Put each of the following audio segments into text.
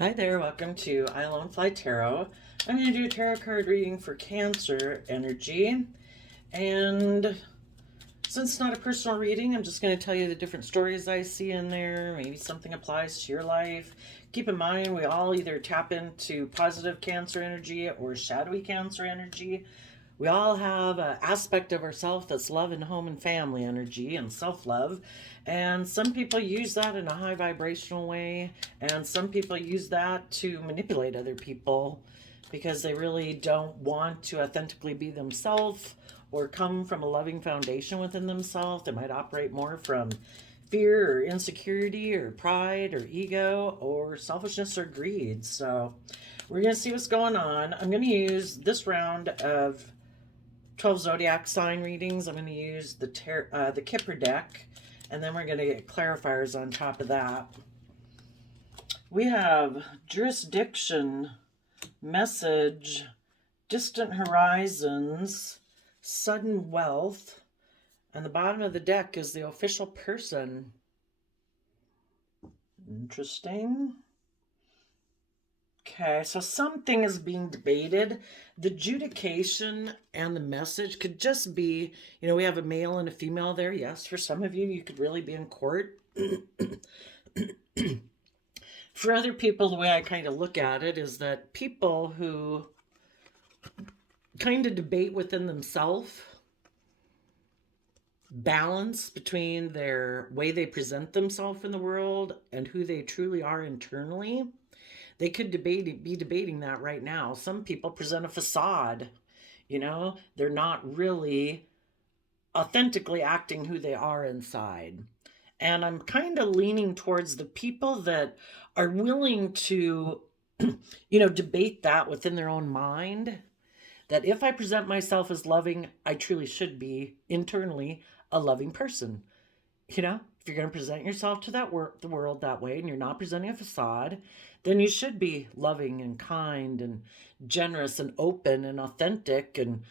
Hi there, welcome to I Alone Fly Tarot. I'm going to do a tarot card reading for Cancer energy. And since it's not a personal reading, I'm just going to tell you the different stories I see in there. Maybe something applies to your life. Keep in mind, we all either tap into positive Cancer energy or shadowy Cancer energy. We all have an aspect of ourself that's love and home and family energy and self love. And some people use that in a high vibrational way, and some people use that to manipulate other people because they really don't want to authentically be themselves or come from a loving foundation within themselves. They might operate more from fear or insecurity or pride or ego or selfishness or greed. So we're going to see what's going on. I'm going to use this round of 12 zodiac sign readings. I'm going to use the Kipper deck, and then we're going to get clarifiers on top of that. We have jurisdiction, message, distant horizons, sudden wealth, and the bottom of the deck is the official person. Interesting. Okay, so something is being debated. The adjudication and the message could just be, we have a male and a female there. Yes, for some of you, you could really be in court. For other people, the way I kind of look at it is that people who kind of debate within themselves, balance between their way they present themselves in the world and who they truly are internally. They could be debating that right now. Some people present a facade, they're not really authentically acting who they are inside. And I'm kind of leaning towards the people that are willing to, debate that within their own mind. That if I present myself as loving, I truly should be internally a loving person. If you're going to present yourself to the world that way and you're not presenting a facade, then you should be loving and kind and generous and open and authentic. And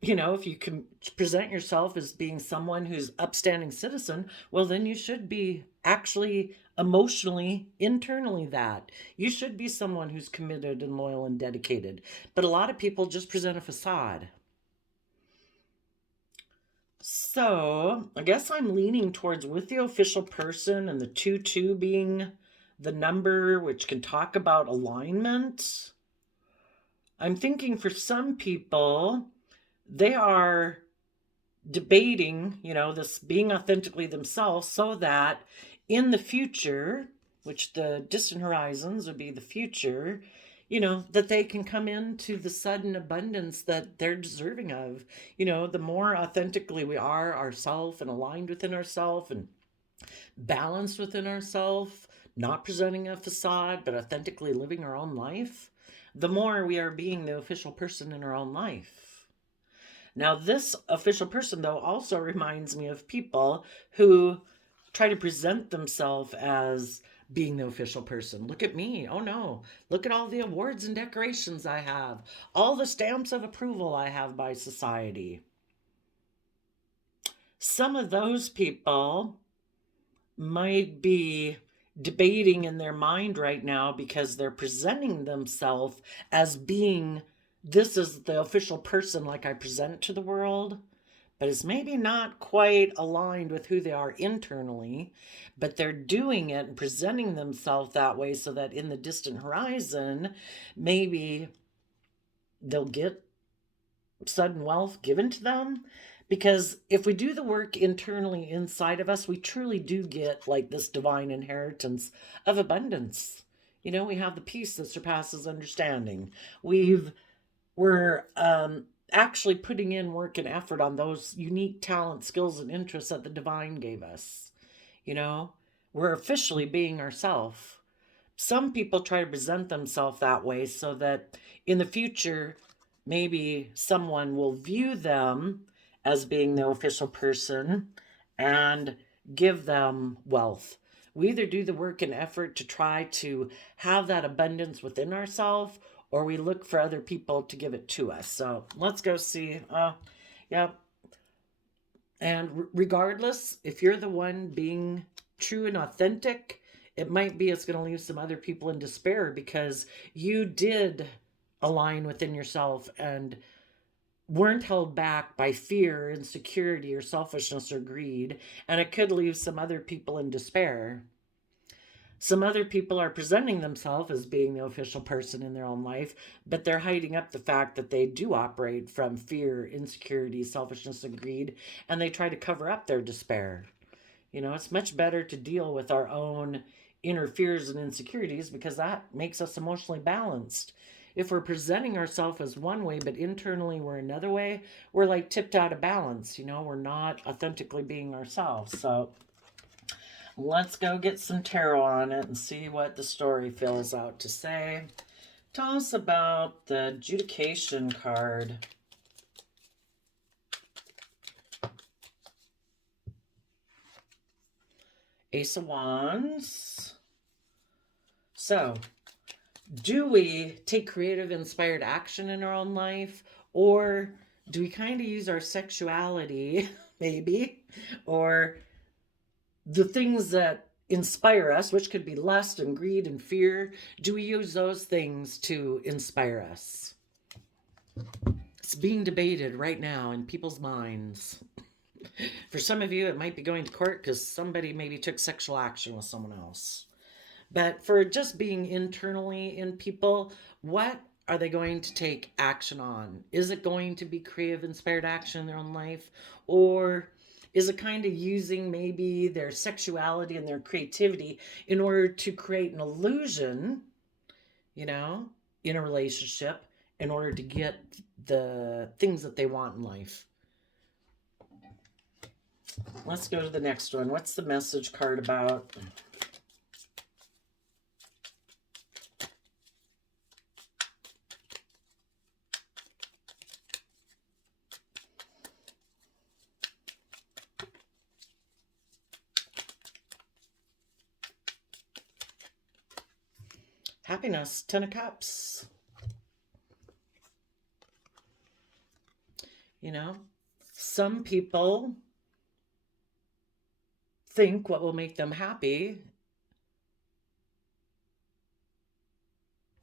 if you can present yourself as being someone who's upstanding citizen, well, then you should be actually emotionally, internally that. You should be someone who's committed and loyal and dedicated. But a lot of people just present a facade. So I guess I'm leaning towards with the official person and the 2-2 being the number which can talk about alignment. I'm thinking for some people, they are debating, this being authentically themselves so that in the future, which the distant horizons would be the future, that they can come into the sudden abundance that they're deserving of. The more authentically we are ourselves and aligned within ourselves and balanced within ourselves, not presenting a facade, but authentically living our own life, the more we are being the official person in our own life. Now, this official person, though, also reminds me of people who try to present themselves as being the official person. Look at me. Oh no. Look at all the awards and decorations I have. All the stamps of approval I have by society. Some of those people might be debating in their mind right now because they're presenting themselves as being, this is the official person like I present to the world, but it's maybe not quite aligned with who they are internally, but they're doing it and presenting themselves that way so that in the distant horizon, maybe they'll get sudden wealth given to them. Because if we do the work internally inside of us, we truly do get like this divine inheritance of abundance. We have the peace that surpasses understanding. We're actually putting in work and effort on those unique talents, skills, and interests that the divine gave us. We're officially being ourselves. Some people try to present themselves that way so that in the future, maybe someone will view them as being the official person and give them wealth. We either do the work and effort to try to have that abundance within ourselves, or we look for other people to give it to us. So let's go see. Yeah. And regardless, if you're the one being true and authentic, It might be it's going to leave some other people in despair because you did align within yourself and weren't held back by fear, insecurity, or selfishness or greed. And it could leave some other people in despair. Some other people are presenting themselves as being the official person in their own life, but they're hiding up the fact that they do operate from fear, insecurity, selfishness, and greed, and they try to cover up their despair. It's much better to deal with our own inner fears and insecurities because that makes us emotionally balanced. If we're presenting ourselves as one way, but internally we're another way, we're like tipped out of balance. We're not authentically being ourselves. So let's go get some tarot on it and see what the story fills out to say. Tell us about the adjudication card. Ace of Wands. So, do we take creative, inspired action in our own life? Or do we kind of use our sexuality, maybe? Or the things that inspire us, which could be lust and greed and fear, do we use those things to inspire us? It's being debated right now in people's minds. For some of you, it might be going to court because somebody maybe took sexual action with someone else. But for just being internally in people, what are they going to take action on? Is it going to be creative, inspired action in their own life? Or is it kind of using maybe their sexuality and their creativity in order to create an illusion, in a relationship in order to get the things that they want in life? Let's go to the next one. What's the message card about? Happiness, 10 of Cups. Some people think what will make them happy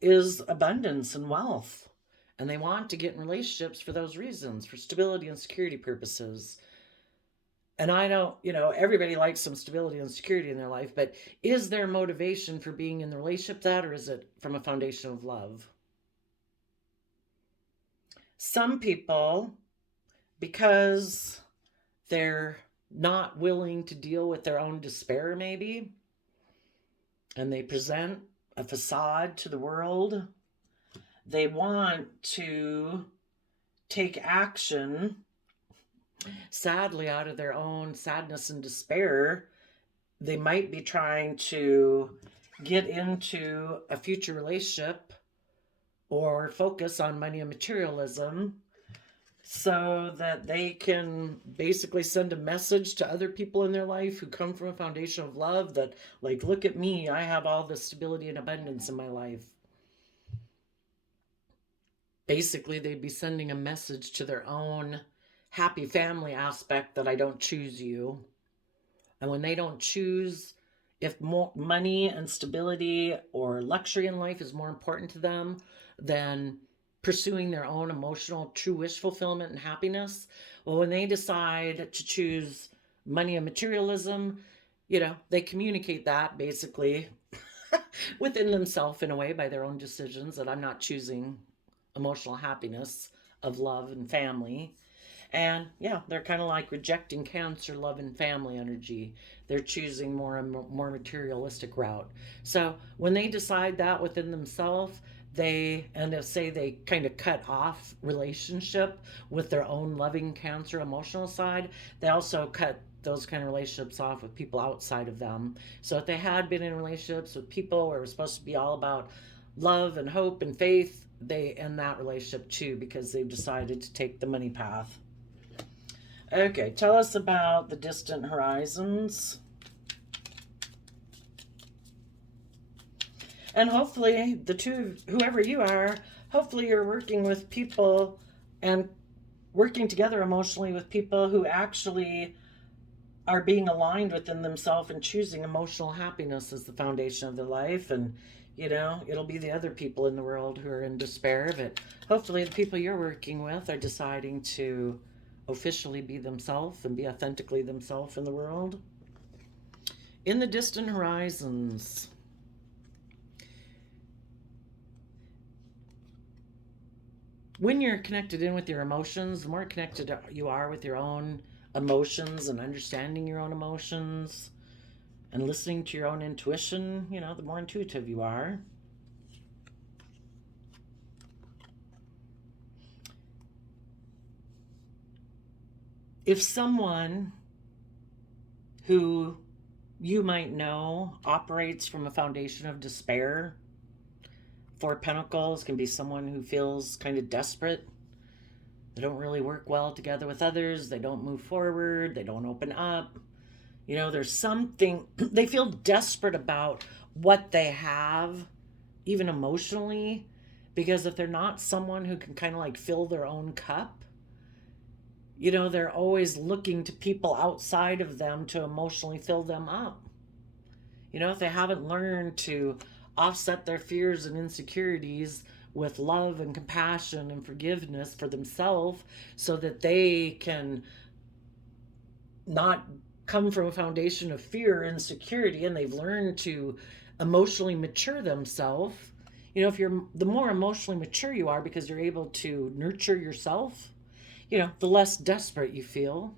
is abundance and wealth. And they want to get in relationships for those reasons, for stability and security purposes. And I don't, everybody likes some stability and security in their life, but is their motivation for being in the relationship that, or is it from a foundation of love? Some people, because they're not willing to deal with their own despair, maybe, and they present a facade to the world, they want to take action, sadly, out of their own sadness and despair. They might be trying to get into a future relationship or focus on money and materialism so that they can basically send a message to other people in their life who come from a foundation of love that, like, look at me, I have all this stability and abundance in my life. Basically, they'd be sending a message to their own happy family aspect that I don't choose you. And when they don't choose, if more money and stability or luxury in life is more important to them than pursuing their own emotional true wish fulfillment and happiness, well, when they decide to choose money and materialism, they communicate that basically within themselves in a way by their own decisions, that I'm not choosing emotional happiness of love and family. And yeah, they're kind of like rejecting Cancer, love, and family energy. They're choosing more and more materialistic route. So when they decide that within themselves, they kind of cut off relationship with their own loving Cancer emotional side, they also cut those kind of relationships off with people outside of them. So if they had been in relationships with people where it was supposed to be all about love and hope and faith, they end that relationship too because they've decided to take the money path. Okay, tell us about the distant horizons. And hopefully, whoever you are, hopefully you're working with people and working together emotionally with people who actually are being aligned within themselves and choosing emotional happiness as the foundation of their life. And, it'll be the other people in the world who are in despair. But hopefully, the people you're working with are deciding to officially be themselves and be authentically themselves in the world. In the distant horizons, when you're connected in with your emotions, the more connected you are with your own emotions and understanding your own emotions and listening to your own intuition, the more intuitive you are. If someone who you might know operates from a foundation of despair, Four Pentacles can be someone who feels kind of desperate. They don't really work well together with others. They don't move forward. They don't open up. There's something, they feel desperate about what they have, even emotionally, because if they're not someone who can kind of like fill their own cup, they're always looking to people outside of them to emotionally fill them up. If they haven't learned to offset their fears and insecurities with love and compassion and forgiveness for themselves so that they can not come from a foundation of fear and insecurity, and they've learned to emotionally mature themselves. If you're the more emotionally mature you are because you're able to nurture yourself, the less desperate you feel.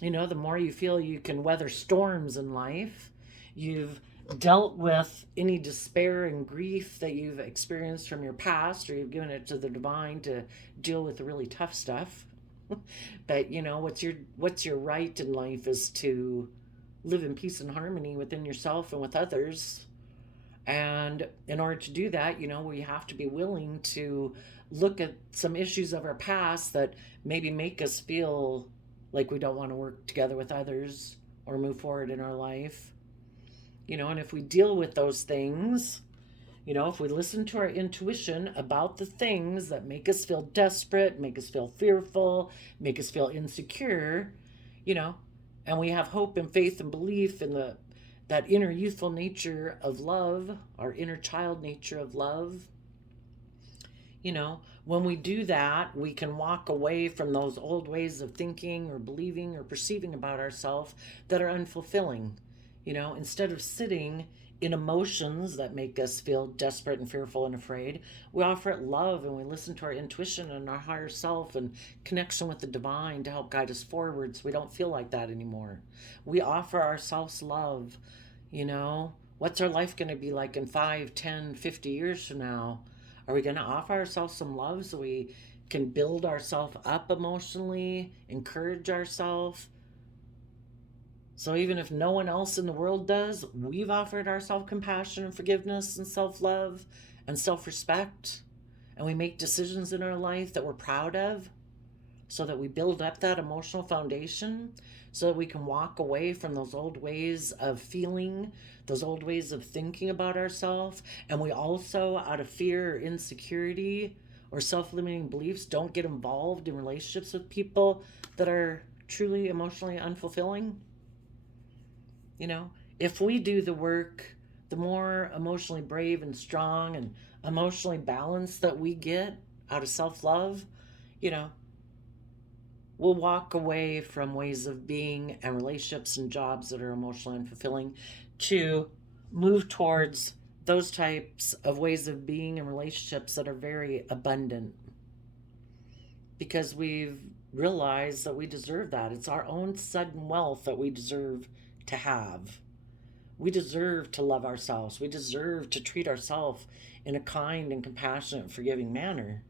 The more you feel you can weather storms in life. You've dealt with any despair and grief that you've experienced from your past, or you've given it to the divine to deal with the really tough stuff. But what's your right in life is to live in peace and harmony within yourself and with others. And in order to do that, we have to be willing to look at some issues of our past that maybe make us feel like we don't want to work together with others or move forward in our life. And if we deal with those things, if we listen to our intuition about the things that make us feel desperate, make us feel fearful, make us feel insecure, and we have hope and faith and belief in that inner youthful nature of love, our inner child nature of love, when we do that, we can walk away from those old ways of thinking or believing or perceiving about ourselves that are unfulfilling. Instead of sitting in emotions that make us feel desperate and fearful and afraid, we offer it love and we listen to our intuition and our higher self and connection with the divine to help guide us forward so we don't feel like that anymore. We offer ourselves love. What's our life going to be like in 5, 10, 50 years from now? Are we going to offer ourselves some love so we can build ourselves up emotionally, encourage ourselves? So even if no one else in the world does, we've offered ourselves compassion and forgiveness and self-love and self-respect. And we make decisions in our life that we're proud of so that we build up that emotional foundation so that we can walk away from those old ways of feeling, those old ways of thinking about ourselves. And we also, out of fear or insecurity or self-limiting beliefs, don't get involved in relationships with people that are truly emotionally unfulfilling. If we do the work, the more emotionally brave and strong and emotionally balanced that we get out of self-love, we'll walk away from ways of being and relationships and jobs that are emotionally unfulfilling to move towards those types of ways of being and relationships that are very abundant. Because we've realized that we deserve that. It's our own sudden wealth that we deserve to have. We deserve to love ourselves. We deserve to treat ourselves in a kind and compassionate and forgiving manner.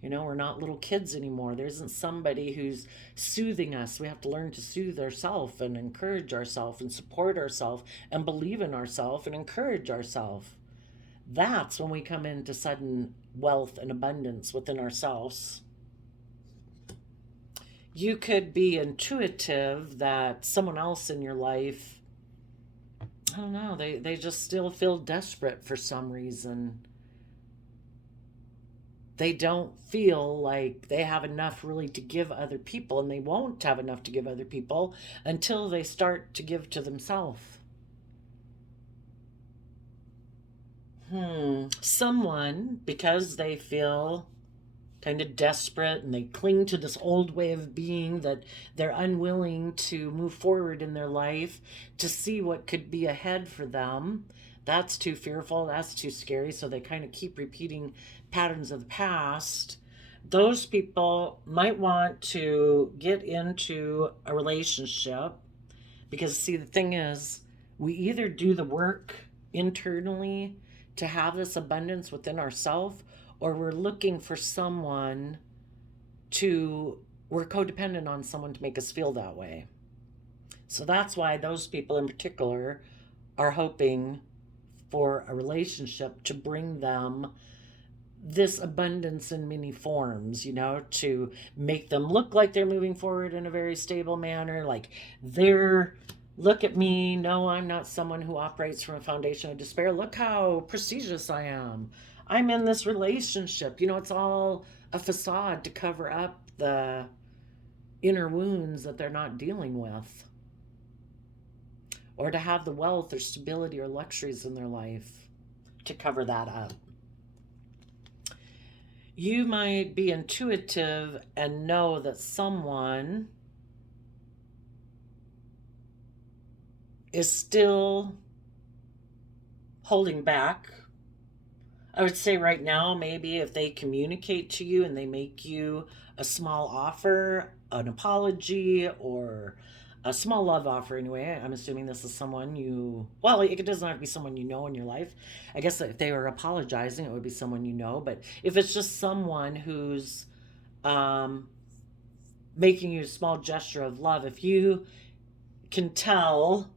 We're not little kids anymore. There isn't somebody who's soothing us. We have to learn to soothe ourselves and encourage ourselves and support ourselves and believe in ourselves and encourage ourselves. That's when we come into sudden wealth and abundance within ourselves. You could be intuitive that someone else in your life, I don't know, they just still feel desperate for some reason. they don't feel like they have enough really to give other people, and they won't have enough to give other people until they start to give to themselves. Someone, because they feel kind of desperate and they cling to this old way of being, that they're unwilling to move forward in their life to see what could be ahead for them. That's too fearful, that's too scary, so they kind of keep repeating patterns of the past. Those people might want to get into a relationship because, see, the thing is, we either do the work internally to have this abundance within ourselves, or we're looking for someone to, we're codependent on someone to make us feel that way. So that's why those people in particular are hoping for a relationship to bring them this abundance in many forms, to make them look like they're moving forward in a very stable manner, like they're, look at me, no, I'm not someone who operates from a foundation of despair, look how prestigious I am, I'm in this relationship. It's all a facade to cover up the inner wounds that they're not dealing with, or to have the wealth or stability or luxuries in their life to cover that up. You might be intuitive and know that someone is still holding back. I would say right now, maybe if they communicate to you and they make you a small offer, an apology, or a small love offer anyway. I'm assuming this is someone well, it doesn't have to be someone you know in your life. I guess if they were apologizing, it would be someone you know. But if it's just someone who's making you a small gesture of love, if you can tell,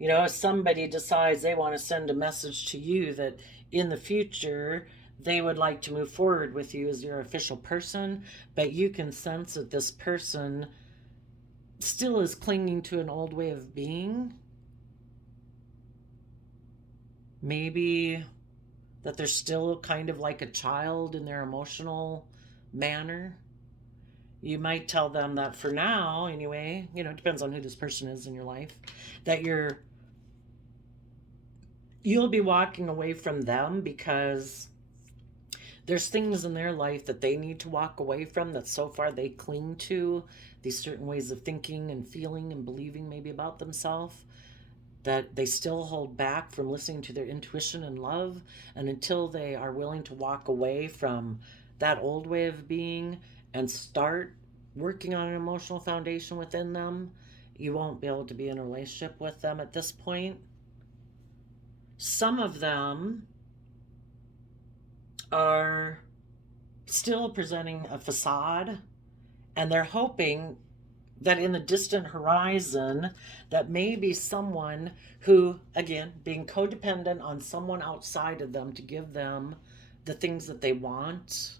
if somebody decides they want to send a message to you that in the future they would like to move forward with you as your official person, but you can sense that this person still is clinging to an old way of being. Maybe that they're still kind of like a child in their emotional manner. You might tell them that for now, anyway, it depends on who this person is in your life, that you'll be walking away from them because there's things in their life that they need to walk away from, that so far they cling to, these certain ways of thinking and feeling and believing maybe about themselves, that they still hold back from listening to their intuition and love. And until they are willing to walk away from that old way of being and start working on an emotional foundation within them, you won't be able to be in a relationship with them at this point. Some of them are still presenting a facade, and they're hoping that in the distant horizon that maybe someone who, again, being codependent on someone outside of them to give them the things that they want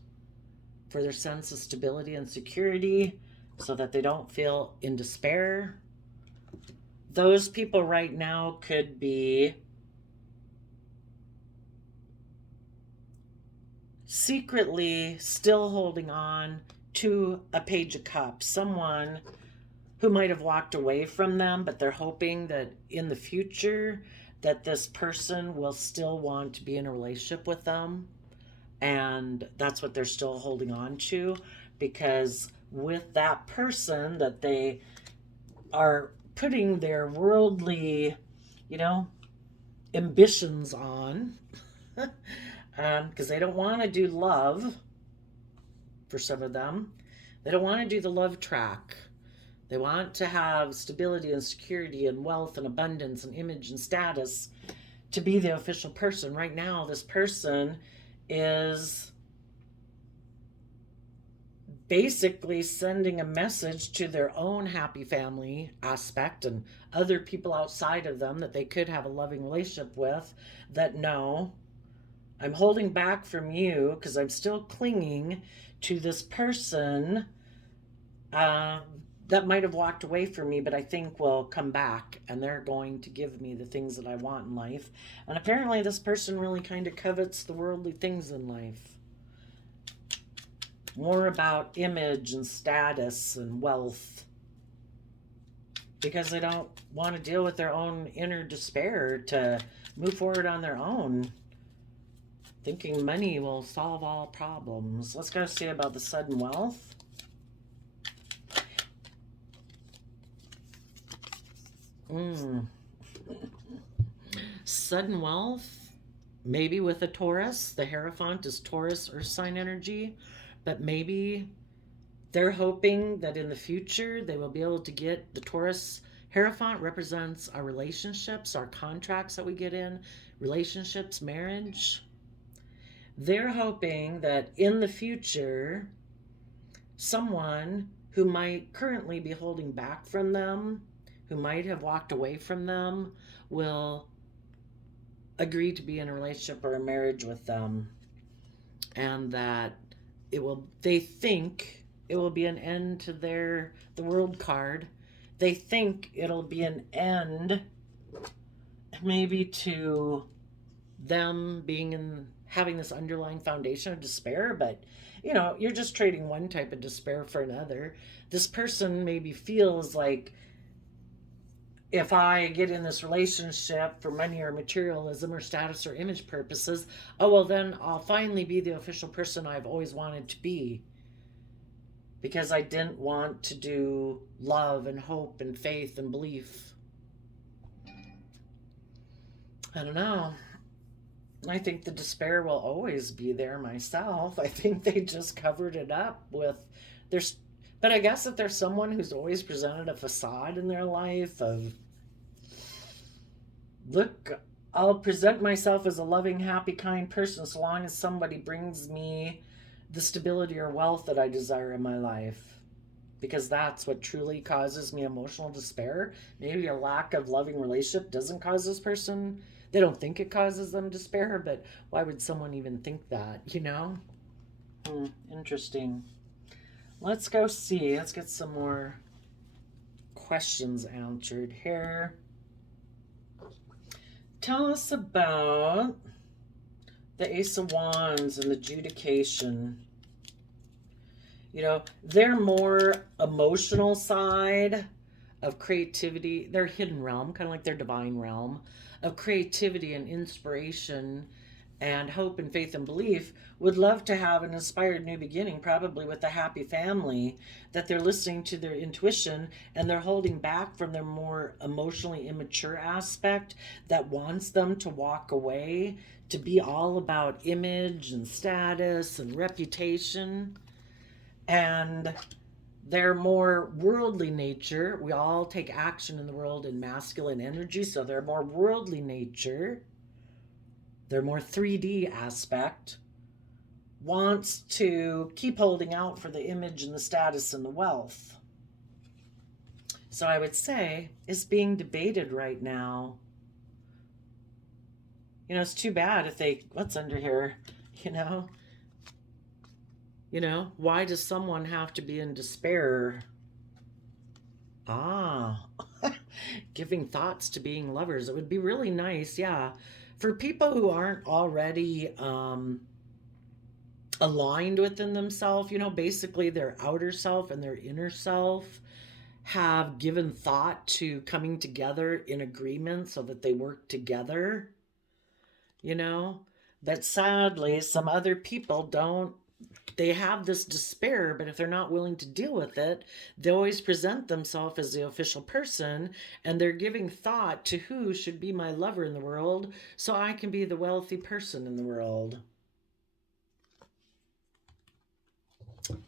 for their sense of stability and security so that they don't feel in despair. Those people right now could be secretly still holding on to a Page of Cups, someone who might have walked away from them, but they're hoping that in the future that this person will still want to be in a relationship with them. And that's what they're still holding on to, because with that person that they are putting their worldly, ambitions on, because they don't want to do love. For some of them, they don't want to do the love track. They want to have stability and security and wealth and abundance and image and status to be the official person. Right now, this person is basically sending a message to their own happy family aspect and other people outside of them that they could have a loving relationship with, that no, I'm holding back from you because I'm still clinging to this person that might have walked away from me, but I think will come back and they're going to give me the things that I want in life. And apparently this person really kind of covets the worldly things in life. more about image and status and wealth, because they don't want to deal with their own inner despair to move forward on their own, thinking money will solve all problems. Let's go see about the sudden wealth. Sudden wealth, maybe with a Taurus. The Hierophant is Taurus Earth sign energy, but maybe they're hoping that in the future they will be able to get the Taurus. Hierophant represents our relationships, our contracts that we get in, relationships, marriage. They're hoping that in the future, someone who might currently be holding back from them, who might have walked away from them, will agree to be in a relationship or a marriage with them, and that they think it will be an end to the World card. They think it'll be an end maybe to them having this underlying foundation of despair, but you're just trading one type of despair for another. This person maybe feels like, if I get in this relationship for money or materialism or status or image purposes, oh, well, then I'll finally be the official person I've always wanted to be, because I didn't want to do love and hope and faith and belief. I don't know. I think the despair will always be there myself. I think they just covered it up with but I guess if there's someone who's always presented a facade in their life of, look, I'll present myself as a loving, happy, kind person so long as somebody brings me the stability or wealth that I desire in my life, because that's what truly causes me emotional despair. Maybe a lack of loving relationship doesn't cause this person. They don't think it causes them despair, but why would someone even think that, Interesting. Let's go see. Let's get some more questions answered here. Tell us about the Ace of Wands and the adjudication. Their more emotional side of creativity, their hidden realm, kind of like their divine realm of creativity and inspiration and hope and faith and belief, would love to have an inspired new beginning, probably with a happy family, that they're listening to their intuition and they're holding back from their more emotionally immature aspect that wants them to walk away, to be all about image and status and reputation. And their more worldly nature, we all take action in the world in masculine energy, so their more worldly nature, their more 3D aspect, wants to keep holding out for the image and the status and the wealth. So I would say it's being debated right now. It's too bad if what's under here, why does someone have to be in despair? Giving thoughts to being lovers. It would be really nice, yeah, for people who aren't already aligned within themselves, basically their outer self and their inner self have given thought to coming together in agreement so that they work together, But sadly, some other people don't. They have this despair, but if they're not willing to deal with it, they always present themselves as the official person, and they're giving thought to who should be my lover in the world so I can be the wealthy person in the world.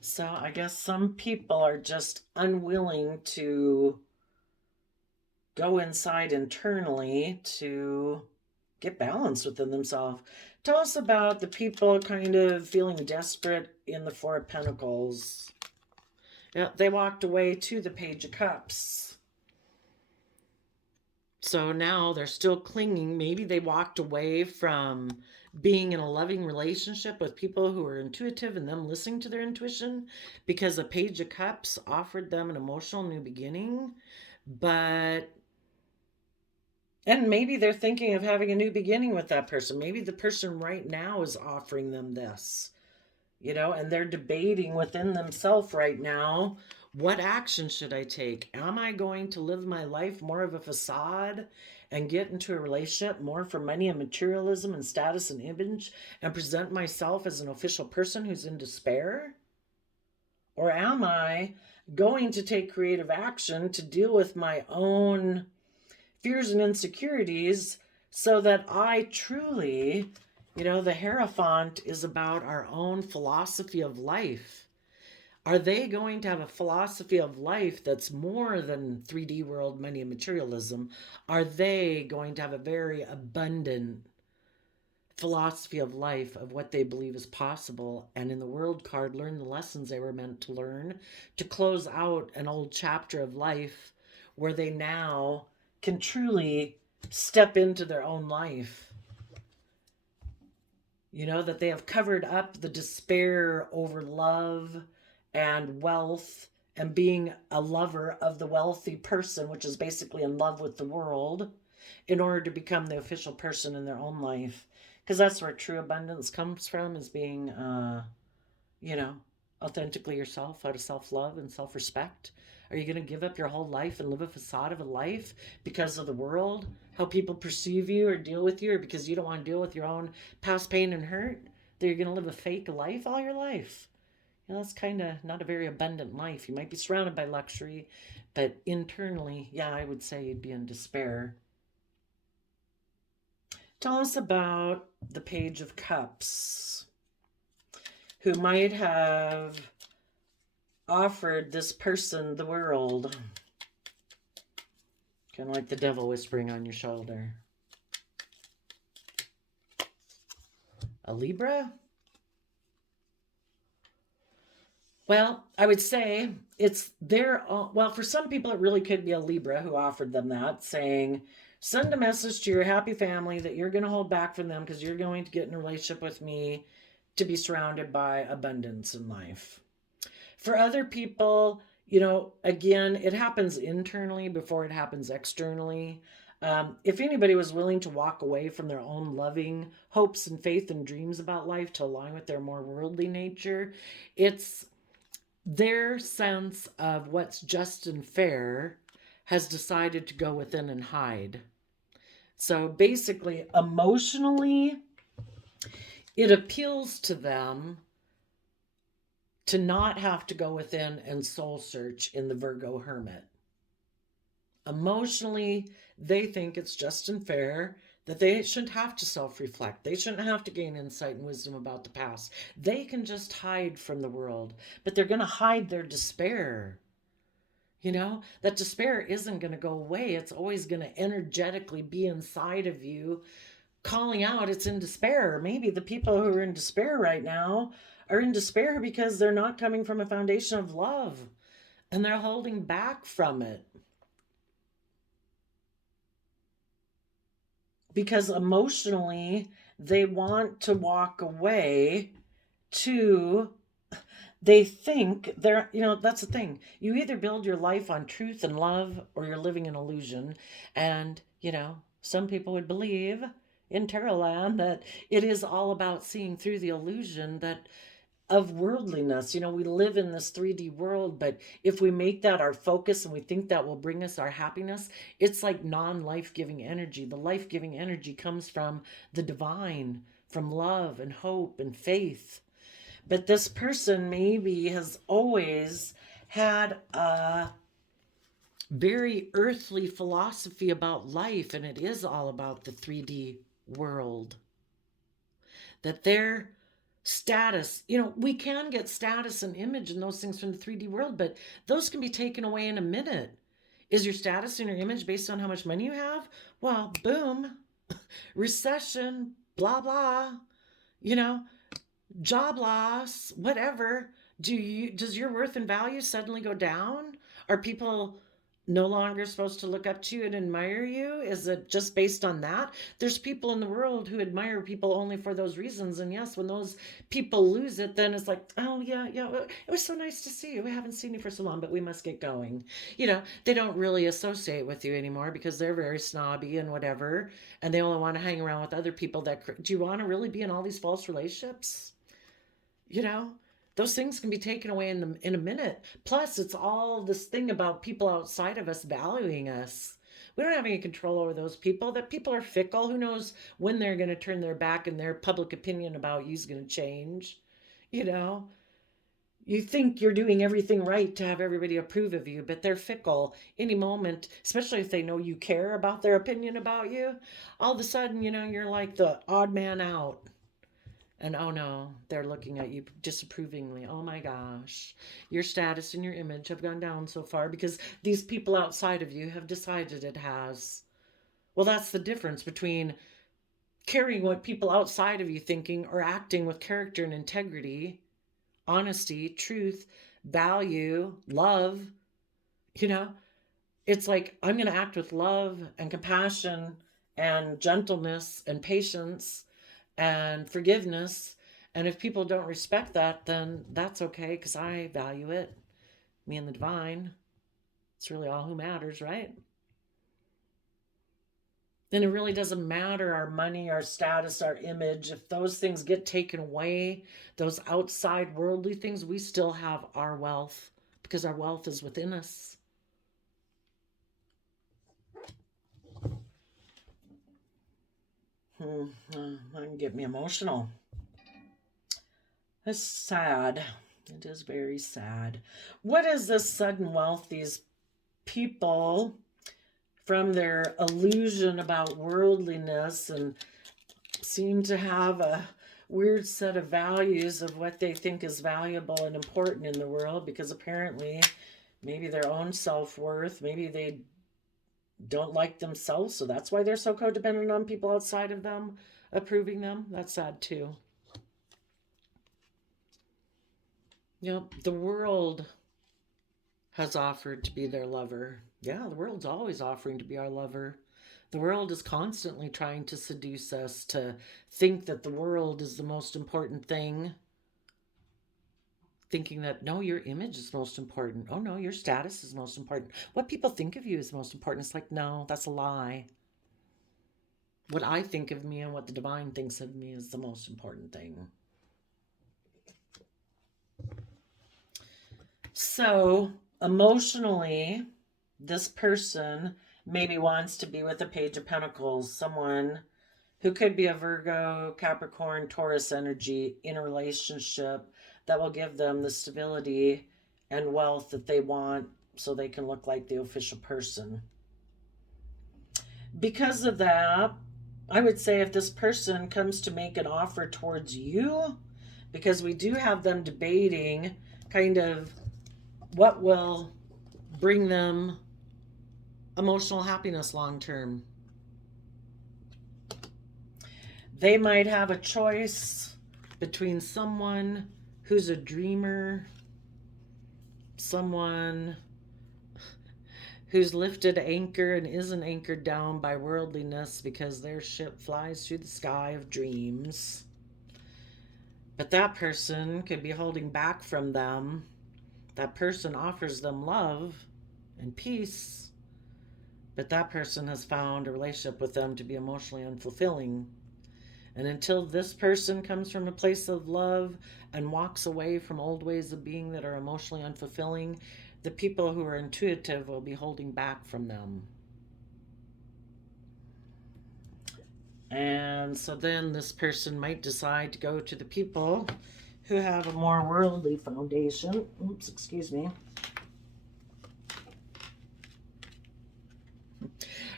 So I guess some people are just unwilling to go inside internally to get balance within themselves. Tell us about the people kind of feeling desperate in the Four of Pentacles. Yeah, they walked away to the Page of Cups. So now they're still clinging. Maybe they walked away from being in a loving relationship with people who are intuitive and them listening to their intuition because a Page of Cups offered them an emotional new beginning. And maybe they're thinking of having a new beginning with that person. Maybe the person right now is offering them this. and they're debating within themselves right now, what action should I take? Am I going to live my life more of a facade and get into a relationship more for money and materialism and status and image and present myself as an official person who's in despair? Or am I going to take creative action to deal with my own fears and insecurities so that I truly, the Hierophant is about our own philosophy of life. Are they going to have a philosophy of life that's more than 3D world, money, and materialism? Are they going to have a very abundant philosophy of life of what they believe is possible? And in the world card, learn the lessons they were meant to learn to close out an old chapter of life where they now can truly step into their own life. That they have covered up the despair over love and wealth and being a lover of the wealthy person, which is basically in love with the world, in order to become the official person in their own life. Because that's where true abundance comes from, is being, authentically yourself out of self-love and self-respect. Are you going to give up your whole life and live a facade of a life because of the world, how people perceive you or deal with you, or because you don't want to deal with your own past pain and hurt, that you're going to live a fake life all your life? That's kind of not a very abundant life. You might be surrounded by luxury, but internally, yeah, I would say you'd be in despair. Tell us about the Page of Cups, who might have offered this person the world. Kind of like the devil whispering on your shoulder. A Libra? Well, I would say it's their, well, for some people, it really could be a Libra who offered them that, saying, send a message to your happy family that you're going to hold back from them because you're going to get in a relationship with me to be surrounded by abundance in life. For other people, again, it happens internally before it happens externally. If anybody was willing to walk away from their own loving hopes and faith and dreams about life to align with their more worldly nature, it's their sense of what's just and fair has decided to go within and hide. So basically, emotionally, it appeals to them to not have to go within and soul search in the Virgo hermit. Emotionally, they think it's just and fair that they shouldn't have to self-reflect. They shouldn't have to gain insight and wisdom about the past. They can just hide from the world, but they're going to hide their despair. That despair isn't going to go away. It's always going to energetically be inside of you, calling out it's in despair. Maybe the people who are in despair right now are in despair because they're not coming from a foundation of love and they're holding back from it. Because emotionally, they want to walk away they think they're, that's the thing. You either build your life on truth and love or you're living in illusion. And, some people would believe in Tarotland that it is all about seeing through the illusion of worldliness. We live in this 3D world, but if we make that our focus and we think that will bring us our happiness, it's like non-life-giving energy. The life-giving energy comes from the divine, from love and hope and faith. But this person maybe has always had a very earthly philosophy about life, and it is all about the 3D world. That their status, we can get status and image and those things from the 3D world, but those can be taken away in a minute. Is your status and your image based on how much money you have? Well, boom, recession, blah, blah, job loss, whatever. Does your worth and value suddenly go down? Are people no longer supposed to look up to you and admire you? Is it just based on that? There's people in the world who admire people only for those reasons. And yes, when those people lose it, then it's like, oh yeah, it was so nice to see you. We haven't seen you for so long, but we must get going. They don't really associate with you anymore because they're very snobby and whatever. And they only want to hang around with other people do you want to really be in all these false relationships? You know, those things can be taken away in a minute. Plus, it's all this thing about people outside of us valuing us. We don't have any control over those people. That people are fickle. Who knows when they're going to turn their back and their public opinion about you is going to change. You know, you think you're doing everything right to have everybody approve of you, but they're fickle. Any moment, especially if they know you care about their opinion about you, all of a sudden, you're like the odd man out. And oh no, they're looking at you disapprovingly. Oh my gosh, your status and your image have gone down so far because these people outside of you have decided it has. Well, that's the difference between caring what people outside of you thinking or acting with character and integrity, honesty, truth, value, love. You know, it's like I'm going to act with love and compassion and gentleness and patience and forgiveness. And if people don't respect that, then that's okay because I value it. Me and the divine. It's really all who matters, right? Then it really doesn't matter our money, our status, our image. If those things get taken away, those outside worldly things, we still have our wealth because our wealth is within us. That can get me emotional. It's sad. It is very sad. What is this sudden wealth these people, from their illusion about worldliness, and seem to have a weird set of values of what they think is valuable and important in the world, because apparently maybe their own self-worth, maybe they don't like themselves, so that's why they're so codependent on people outside of them approving them. That's sad too. The world has offered to be their lover. Yeah, the world's always offering to be our lover. The world is constantly trying to seduce us to think that the world is the most important thing. Thinking that, no, your image is most important. Oh, no, your status is most important. What people think of you is most important. It's like, no, that's a lie. What I think of me and what the divine thinks of me is the most important thing. So, emotionally, this person maybe wants to be with a Page of Pentacles, someone who could be a Virgo, Capricorn, Taurus energy in a relationship that will give them the stability and wealth that they want so they can look like the official person. Because of that, I would say if this person comes to make an offer towards you, because we do have them debating kind of what will bring them emotional happiness long term. They might have a choice between someone who's a dreamer, someone who's lifted anchor and isn't anchored down by worldliness because their ship flies through the sky of dreams. But that person could be holding back from them. That person offers them love and peace, but that person has found a relationship with them to be emotionally unfulfilling. And until this person comes from a place of love and walks away from old ways of being that are emotionally unfulfilling, the people who are intuitive will be holding back from them. And so then this person might decide to go to the people who have a more worldly foundation. Oops, excuse me.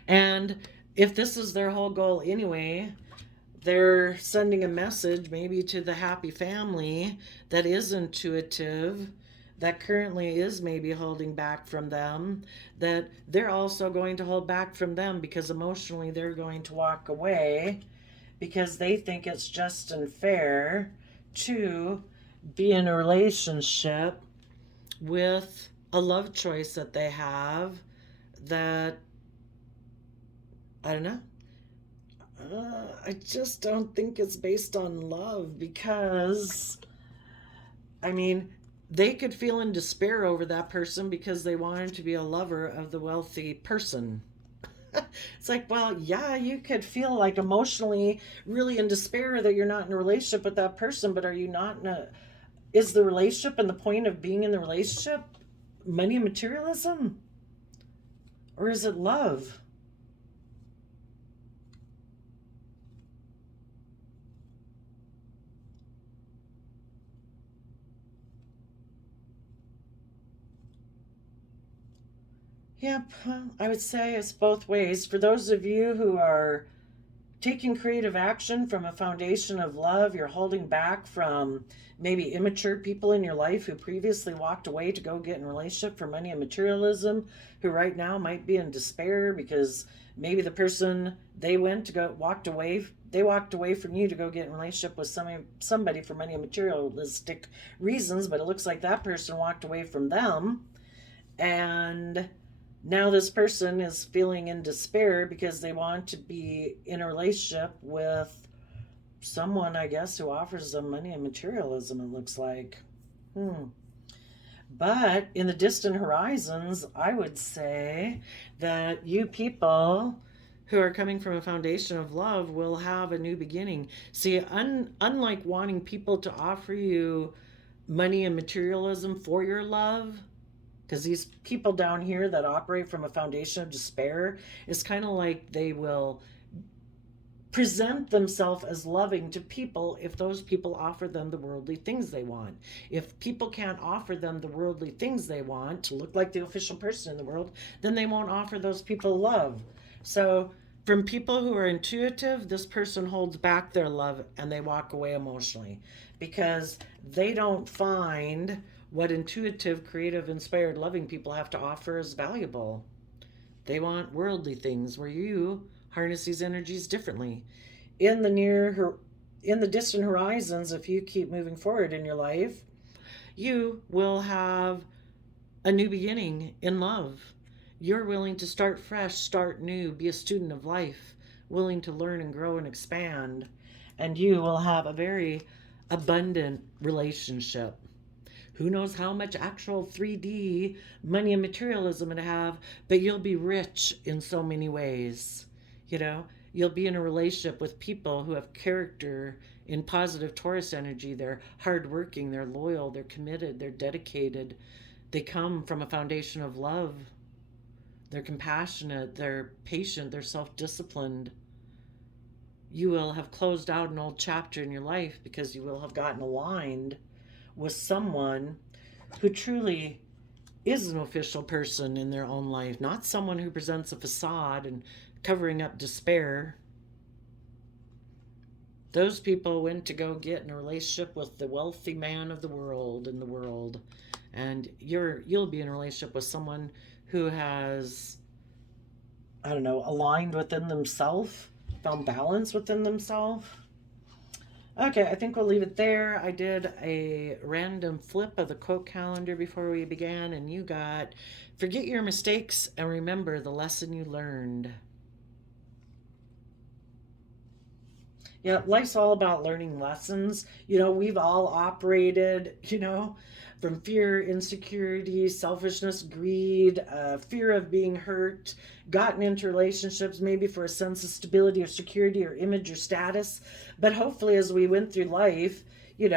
And if this is their whole goal anyway, they're sending a message maybe to the happy family that is intuitive, that currently is maybe holding back from them, that they're also going to hold back from them because emotionally they're going to walk away because they think it's just and fair to be in a relationship with a love choice that they have that, I don't know, I just don't think it's based on love, because I mean, they could feel in despair over that person because they wanted to be a lover of the wealthy person. It's like, well, yeah, you could feel like emotionally really in despair that you're not in a relationship with that person, but are you not in Is the relationship and the point of being in the relationship money and materialism? Or is it love? Yep, well, I would say it's both ways. For those of you who are taking creative action from a foundation of love, you're holding back from maybe immature people in your life who previously walked away to go get in a relationship for money and materialism, who right now might be in despair because maybe the person they went to go walked away from you to go get in a relationship with somebody for money and materialistic reasons, but it looks like that person walked away from them, and now this person is feeling in despair because they want to be in a relationship with someone, I guess, who offers them money and materialism, it looks like. But in the distant horizons, I would say that you people who are coming from a foundation of love will have a new beginning. See, unlike wanting people to offer you money and materialism for your love, because these people down here that operate from a foundation of despair, is kind of like they will present themselves as loving to people if those people offer them the worldly things they want. If people can't offer them the worldly things they want to look like the official person in the world, then they won't offer those people love. So from people who are intuitive, this person holds back their love and they walk away emotionally because they don't find what intuitive, creative, inspired, loving people have to offer is valuable. They want worldly things where you harness these energies differently. In the distant horizons, if you keep moving forward in your life, you will have a new beginning in love. You're willing to start fresh, start new, be a student of life, willing to learn and grow and expand, and you will have a very abundant relationship. Who knows how much actual 3D money and materialism it'll have, but you'll be rich in so many ways. You'll be in a relationship with people who have character in positive Taurus energy. They're hardworking, they're loyal, they're committed, they're dedicated. They come from a foundation of love. They're compassionate, they're patient, they're self disciplined. You will have closed out an old chapter in your life because you will have gotten aligned with someone who truly is an official person in their own life, not someone who presents a facade and covering up despair. Those people went to go get in a relationship with the wealthy man of the world in the world, and you'll be in a relationship with someone who has, I don't know, aligned within themselves, found balance within themselves. Okay, I think we'll leave it there. I did a random flip of the quote calendar before we began, and you got, forget your mistakes and remember the lesson you learned. Yeah, life's all about learning lessons. We've all operated, from fear, insecurity, selfishness, greed, fear of being hurt, gotten into relationships maybe for a sense of stability or security or image or status. But hopefully, as we went through life, we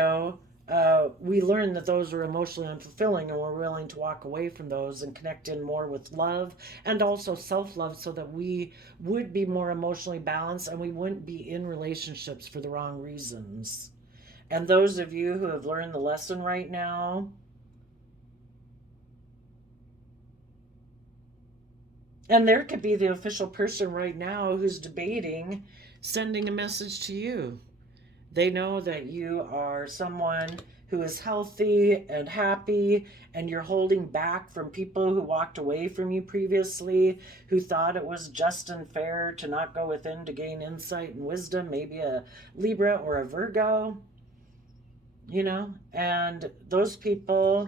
learned that those were emotionally unfulfilling, and we're willing to walk away from those and connect in more with love and also self-love, so that we would be more emotionally balanced and we wouldn't be in relationships for the wrong reasons. And those of you who have learned the lesson right now, and there could be the official person right now who's debating sending a message to you. They know that you are someone who is healthy and happy, and you're holding back from people who walked away from you previously, who thought it was just and fair to not go within to gain insight and wisdom, maybe a Libra or a Virgo, and those people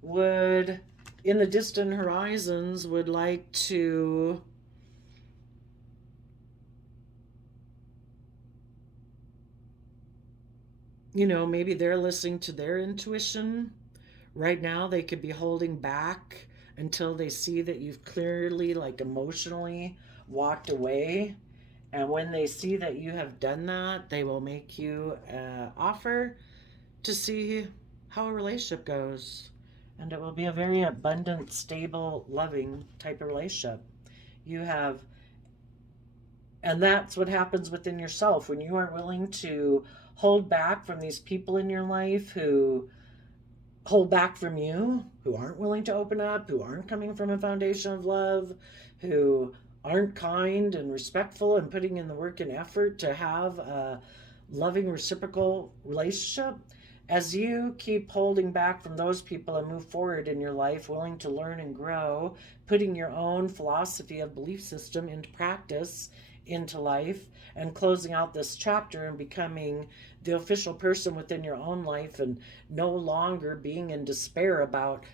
would, in the distant horizons, would like to maybe they're listening to their intuition. Right now, they could be holding back until they see that you've clearly, like, emotionally walked away. And when they see that you have done that, they will make you an offer to see how a relationship goes. And it will be a very abundant, stable, loving type of relationship. You have, and that's what happens within yourself when you are willing to hold back from these people in your life who hold back from you, who aren't willing to open up, who aren't coming from a foundation of love, who aren't kind and respectful and putting in the work and effort to have a loving reciprocal relationship. As you keep holding back from those people and move forward in your life, willing to learn and grow, putting your own philosophy of belief system into practice, into life, and closing out this chapter and becoming the official person within your own life, and no longer being in despair about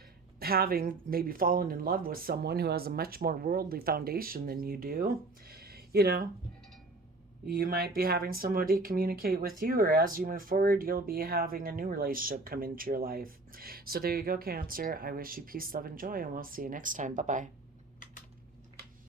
having maybe fallen in love with someone who has a much more worldly foundation than you do. You know, you might be having somebody communicate with you, or as you move forward, you'll be having a new relationship come into your life. So there you go, Cancer. I wish you peace, love, and joy, and we'll see you next time. Bye bye.